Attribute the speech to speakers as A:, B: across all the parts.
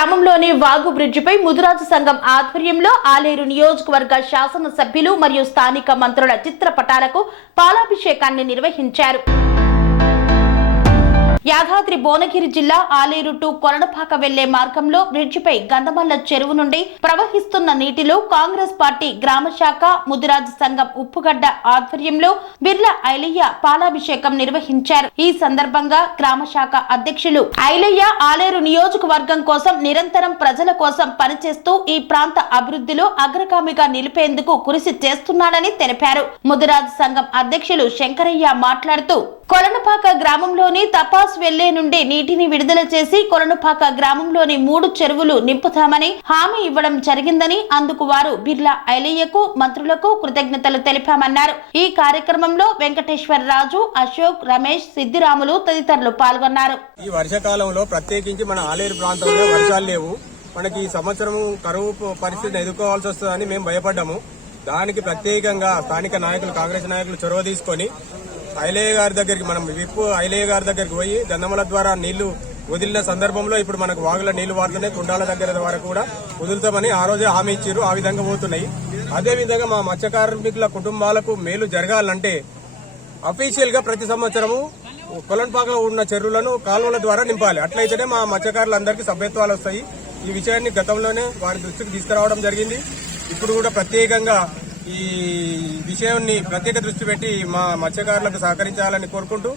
A: గ్రామంలోని వాగు బ్రిడ్జిపై ముదిరాజు సంఘం ఆధ్వర్యంలో ఆలేరు నియోజకవర్గ శాసనసభ్యులు మరియు స్థానిక మంత్రుల చిత్రపటాలకు పాలాభిషేకాన్ని నిర్వహించారు. యాదాద్రి భువనగిరి జిల్లా ఆలేరు టు కొరణపాక వెళ్ళే మార్గంలో బ్రిడ్జిపై గంధమల్ల చెరువు నుండి ప్రవహిస్తున్న నీటిలో కాంగ్రెస్ పార్టీ గ్రామ శాఖ ముదిరాజు సంఘం ఉప్పుగడ్డ ఆధ్వర్యంలో బిర్లా ఐలయ్య పాలాభిషేకం నిర్వహించారు. ఈ సందర్భంగా గ్రామ శాఖ అధ్యక్షులు ఐలయ్య ఆలేరు నియోజకవర్గం కోసం నిరంతరం ప్రజల కోసం పనిచేస్తూ ఈ ప్రాంత అభివృద్ధిలో అగ్రగామిగా నిలిపేందుకు కృషి చేస్తున్నాడని తెలిపారు. ముదిరాజు సంఘం అధ్యక్షులు శంకరయ్య మాట్లాడుతూ కొలనుపాక గ్రామంలోని తపాస్ వెల్లే నుండి నీటిని విడుదల చేసి కొలనుపాక గ్రామంలోని మూడు చెరువులు నింపుతామని హామీ ఇవ్వడం జరిగిందని అందుకు వారు బిర్లా ఐలయ్యకు మంత్రులకు కృతజ్ఞతలు తెలిపామన్నారు. ఈ కార్యక్రమంలో వెంకటేశ్వర రాజు అశోక్ రమేష్ సిద్దిరాములు తదితరులు పాల్గొన్నారు.
B: ఈ వర్షాకాలంలో ప్రత్యేకించి మన ఆలేరు ప్రాంతంలో వర్షాలు లేవు. మనకి ఈ సంవత్సరం కరువు పరిస్థితి పరిస్థితిని ఎదుర్కోవాల్సి వస్తుందని మేము భయపడ్డాము. దానికి ప్రత్యేకంగా స్థానిక నాయకులు కాంగ్రెస్ నాయకులు చొరవ తీసుకొని ఐలయ్య గారి దగ్గరికి మనం విప్పు ఐలయ్య గారి దగ్గరికి పోయి గంధమల ద్వారా నీళ్ళు వదిలిన సందర్భంలో ఇప్పుడు మనకు వాగుల నీళ్ళు వాడుతున్నాయి కుండాల దగ్గర వరకు కూడా వదులుతామని ఆ రోజే హామీ ఇచ్చారు. ఆ విధంగా పోతున్నాయి. అదేవిధంగా మా మత్స్య కార్మికుల కుటుంబాలకు మేలు జరగాలంటే అఫీషియల్గా ప్రతి సంవత్సరము కొలంపాకలో ఉన్న చెరువులను కాలువల ద్వారా నింపాలి. అట్లయితేనే మా మత్స్యకారులందరికీ సభ్యత్వాలు వస్తాయి. ఈ విషయాన్ని గతంలోనే వారి దృష్టికి తీసుకురావడం జరిగింది. ఇప్పుడు కూడా ప్రత్యేకంగా ఈ విషయాన్ని ప్రత్యేక దృష్టి పెట్టి మా మత్స్యకారులకు సహకరించాలని కోరుకుంటూ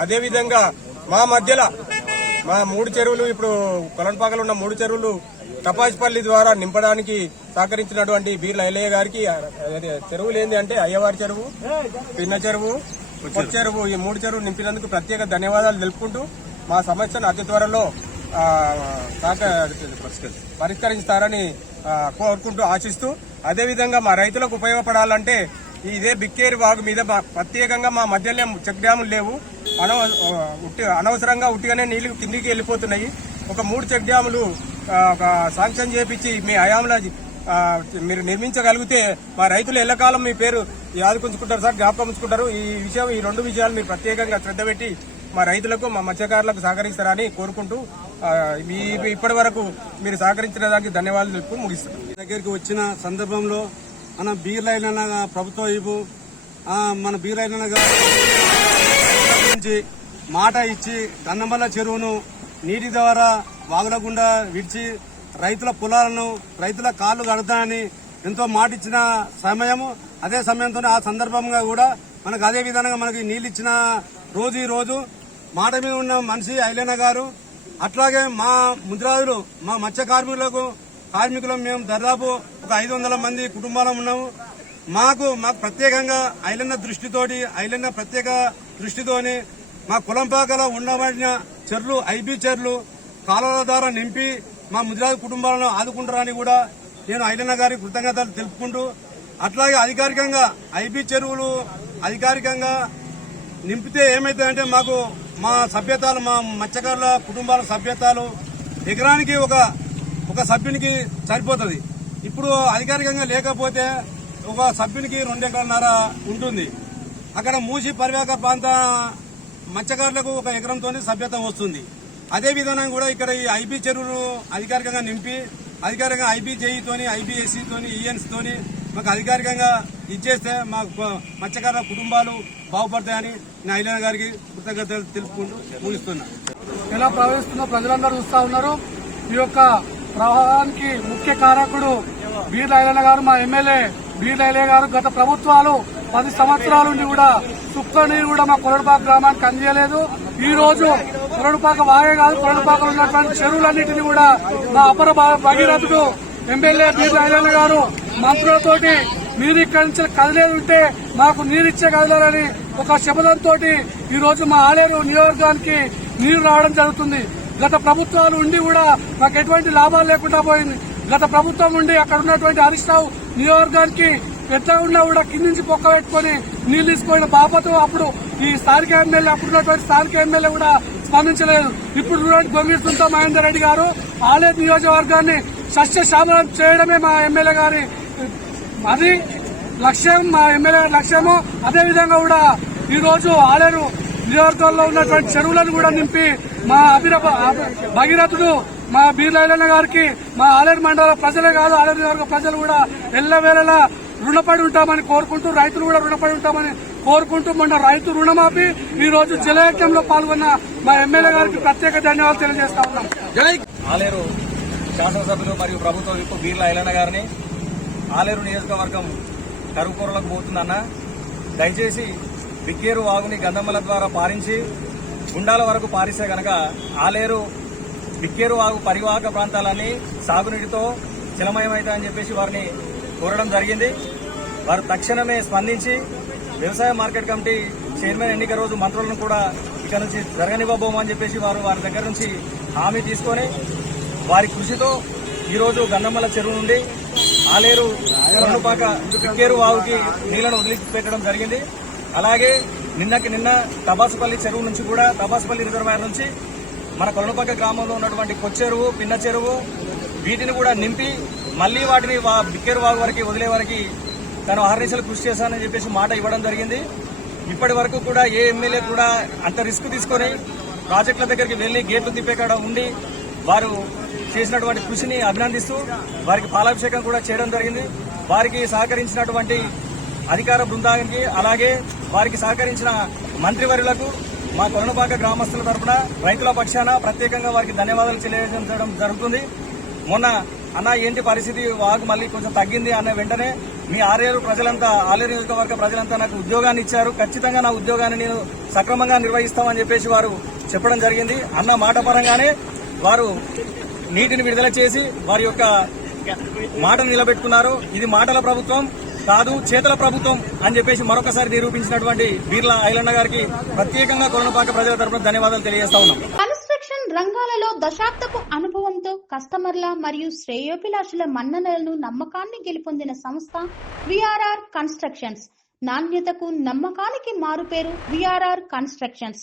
B: అదేవిధంగా మా మధ్యలో మా మూడు చెరువులు ఇప్పుడు కొలంపాకలు ఉన్న మూడు చెరువులు టపాజ్పల్లి ద్వారా నింపడానికి సహకరించినటువంటి బీర్ల ఐలయ్య గారికి చెరువులు ఏంది అంటే అయ్యవారి చెరువు పిన్న చెరువు చెరువు ఈ మూడు చెరువు నింపినందుకు ప్రత్యేక ధన్యవాదాలు తెలుపుకుంటూ మా సమస్యను అతి త్వరలో సహక- పరిష్కరిస్తారని కోరుకుంటూ ఆశిస్తూ అదేవిధంగా మా రైతులకు ఉపయోగపడాలంటే ఇదే బిక్కేరి వాగు మీద మా- ప్రత్యేకంగా మా మధ్యలో చెక్ డ్యాములు లేవు. అనవ ఉట్టి అనవసరంగా ఉట్టిగానే నీళ్ళు కిందికి వెళ్ళిపోతున్నాయి. ఒక మూడు చెక్ డ్యాములు ఒక శాంక్షన్ చేపించి మీ హయాంలో మీరు నిర్మించగలిగితే మా రైతులు ఎల్లకాలం మీ పేరు యాదుకుంచుకుంటారు సార్ జ్ఞాపకం ఉంచుకుంటారు ఈ విషయం ఈ రెండు విషయాలు మీరు ప్రత్యేకంగా శ్రద్ధ పెట్టి మా రైతులకు మా మత్స్యకారులకు సహకరిస్తారని కోరుకుంటూ మీ ఇప్పటి వరకు మీరు సహకరించిన దానికి ధన్యవాదాలు తెలుపు ముగిస్తున్నాను
C: మీ దగ్గరికి వచ్చిన సందర్భంలో మన బీర్లైన ప్రభుత్వ వైపు మన బీర్లైన గురించి మాట ఇచ్చి గన్నమల్ల చెరువును నీటి ద్వారా వాగులకుండా విడిచి రైతుల పొలాలను రైతుల కాళ్ళు కడతానని ఎంతో మాట ఇచ్చిన సమయము అదే సమయంతో ఆ సందర్భంగా కూడా మనకు అదే విధంగా మనకి నీళ్ళు ఇచ్చిన రోజు ఈ రోజు. మాట మీద ఉన్న మనిషి ఐలేన గారు అట్లాగే మా ముద్రాదులు మా మత్స్య కార్మికులకు కార్మికులు మేము దాదాపు ఒక ఐదు వందల మంది కుటుంబాలు ఉన్నాము. మాకు మాకు ప్రత్యేకంగా ఐలన్న దృష్టితోటి ఐలన్న ప్రత్యేక దృష్టితోని మా కులంపాకలో ఉండబడిన చెర్లు ఐబీ చెర్లు కాలువల ద్వారా నింపి మా ముద్రాజు కుటుంబాలను ఆదుకుంటారని కూడా నేను ఐలన్న గారికి కృతజ్ఞతలు తెలుపుకుంటూ అట్లాగే అధికారికంగా ఐబీ చెరువులు అధికారికంగా నింపితే ఏమైతుందంటే మాకు మా సభ్యతలు మా మత్స్యకారుల కుటుంబాల సభ్యతలు ఎకరానికి ఒక ఒక సభ్యునికి సరిపోతుంది. ఇప్పుడు అధికారికంగా లేకపోతే ఒక సభ్యునికి రెండు ఎకరాలన్నర ఉంటుంది. అక్కడ మూసి పరివాహక ప్రాంత మత్స్యకారులకు ఒక ఎకరంతో సభ్యత వస్తుంది. అదే విధానం కూడా ఇక్కడ ఈ ఐబీ చెరువులు అధికారికంగా నింపి అధికారికంగా ఐబీ జేఈతోని ఐబీఎస్సీతోని ఈఎన్సీతోని మాకు అధికారికంగా ఇచ్చేస్తే మా మత్స్యకార కుటుంబాలు బాగుపడతాయని నా ఐలన గారికి కృతజ్ఞతలు తెలుపుకుంటూ ముగిస్తున్నా.
D: ఎలా ప్రవహిస్తున్న ప్రజలందరూ చూస్తా ఉన్నారు. ఈ యొక్క ప్రవాహానికి ముఖ్య కారకుడు బీర్ లైలన్న గారు మా ఎమ్మెల్యే బీర్ లైలయ్య గారు గత ప్రభుత్వాలు పది సంవత్సరాల నుండి కూడా సుక్క నీరు కూడా మా కొరడుపాక గ్రామానికి అందియలేదు. ఈ రోజు కొరడుపాక వాగే కాదు కొరడుపాకలో ఉన్నటువంటి చెరువులన్నింటినీ కూడా మా అపర భగీరథుడు ఎమ్మెల్యే బీర్ లైలన్న గారు మంత్రులతోటి మీరు ఇక్కడి నుంచి కదిలేదు ఉంటే మాకు నీరిచ్చే కదలేరని ఒక శపథంతో ఈ రోజు మా ఆలేరు నియోజకవర్గానికి నీరు రావడం జరుగుతుంది. గత ప్రభుత్వాలు ఉండి కూడా మాకు ఎటువంటి లాభాలు లేకుండా పోయింది. గత ప్రభుత్వం ఉండి అక్కడ ఉన్నటువంటి హరీష్ రావు నియోజకవర్గానికి ఎట్లా ఉన్నా కూడా కింది నుంచి పొక్క పెట్టుకుని నీళ్ళు తీసుకుపోయిన బాపతో అప్పుడు ఈ స్థానిక ఎమ్మెల్యే అప్పుడు ఉన్నటువంటి స్థానిక ఎమ్మెల్యే కూడా స్పందించలేదు. ఇప్పుడు ఉన్నటువంటి గొంగిడి సుంత మహేందర్ రెడ్డి గారు ఆలయ నియోజకవర్గాన్ని సస్యశ్యామలం చేయడమే మా ఎమ్మెల్యే గారి అది లక్ష్యం మా ఎమ్మెల్యే గారి లక్ష్యము. అదేవిధంగా కూడా ఈరోజు ఆలేరు నియోజకవర్గంలో ఉన్నటువంటి చెరువులను కూడా నింపి మా అభిర భగీరథుడు మా బీర్లైలన్న గారికి మా ఆలేరు మండల ప్రజలే కాదు ఆలేరు నియోజకవర్గ ప్రజలు కూడా ఎల్లవేళలా రుణపడి ఉంటామని కోరుకుంటూ రైతులు కూడా రుణపడి ఉంటామని కోరుకుంటూ మొన్న రైతు రుణమాఫీ ఈ రోజు జలయజ్ఞంలో పాల్గొన్న మా ఎమ్మెల్యే గారికి ప్రత్యేక ధన్యవాదాలు తెలియజేస్తా ఉన్నాం.
E: ఆలేరు శాసనసభ్యులు మరియు ప్రభుత్వ విప్పు బీర్ల ఐలన్న గారిని ఆలేరు నియోజకవర్గం కరువుకూరలకు పోతుందన్న. దయచేసి బిగ్గేరు వాగుని గంధమ్మల ద్వారా పారించి గుండాల వరకు పారిస్తే గనక ఆలేరు బిక్కేరు వాగు పరివాహక ప్రాంతాలన్నీ సాగునీటితో చిలమయమవుతాయని చెప్పేసి వారిని కోరడం జరిగింది. వారు తక్షణమే స్పందించి వ్యవసాయ మార్కెట్ కమిటీ చైర్మన్ ఎన్నిక రోజు మంత్రులను కూడా ఇక్కడ నుంచి జరగనివ్వబోమని చెప్పేసి వారు వారి దగ్గర నుంచి హామీ తీసుకొని వారి కృషితో ఈరోజు గన్నమ్మల చెరువు నుండి ఆలేరు కొరణుపాక పిక్కేరు వావుకి నీళ్ళను వదిలిపెట్టడం జరిగింది. అలాగే నిన్నకి నిన్న తబాసుపల్లి చెరువు నుంచి కూడా తబాసుపల్లి రిజర్వాయర్ నుంచి మన కొలనుపక్క గ్రామంలో ఉన్నటువంటి కొచ్చెరువు పిన్న చెరువు వీటిని కూడా నింపి మళ్ళీ వాటిని వా- బిక్కేరు వాగు వరకు వదిలే వరకు తను ఆర్నిసలు కృషి చేశానని చెప్పేసి మాట ఇవ్వడం జరిగింది. ఇప్పటి వరకు కూడా ఏ ఎమ్మెల్యే కూడా అంత రిస్క్ తీసుకొని ప్రాజెక్టుల దగ్గరికి వెళ్ళి గేట్లు తిప్పేకాడ ఉండి వారు చేసినటువంటి కృషిని అభినందిస్తూ వారికి పాలాభిషేకం కూడా చేయడం జరిగింది. వారికి సహకరించినటువంటి అధికార బృందానికి అలాగే వారికి సహకరించిన మంత్రివర్యులకు మా కొరణపాక గ్రామస్తుల తరపున రైతుల పక్షాన ప్రత్యేకంగా వారికి ధన్యవాదాలు తెలియజేయడం జరుగుతుంది. మొన్న అన్న ఏంటి పరిస్థితి? వాగు మళ్ళీ కొంచెం తగ్గింది అన్న వెంటనే మీ ఆరేరు ప్రజలంతా ఆలేరు నియోజకవర్గ ప్రజలంతా నాకు ఉద్యోగాన్ని ఇచ్చారు. ఖచ్చితంగా నా ఉద్యోగాన్ని నేను సక్రమంగా నిర్వహిస్తామని చెప్పేసి వారు చెప్పడం జరిగింది. అన్న మాట పరంగానే వారు నీటిని విడుదల చేసి వారి యొక్క మాటను నిలబెట్టుకున్నారు. ఇది మాటల ప్రభుత్వం కాదు చేతల ప్రభుత్వం అని చెప్పేసి మరొకసారి నిరూపించినటువంటి బీర్లా ఐలన్న గారికి ప్రత్యేకంగా కొలనపాక ప్రజల తరపున ధన్యవాదాలు తెలియజేస్తా ఉన్నాం.
A: కన్స్ట్రక్షన్ రంగాలలో దశాబ్దపు అనుభవంతో కస్టమర్ల మరియు శ్రేయోభిలాషుల మన్ననలను నమ్మకాన్ని గెలుపొందిన సంస్థ విఆర్ఆర్ కన్స్ట్రక్షన్స్. నాణ్యతకు నమ్మకానికి మారుపేరు VRR constructions.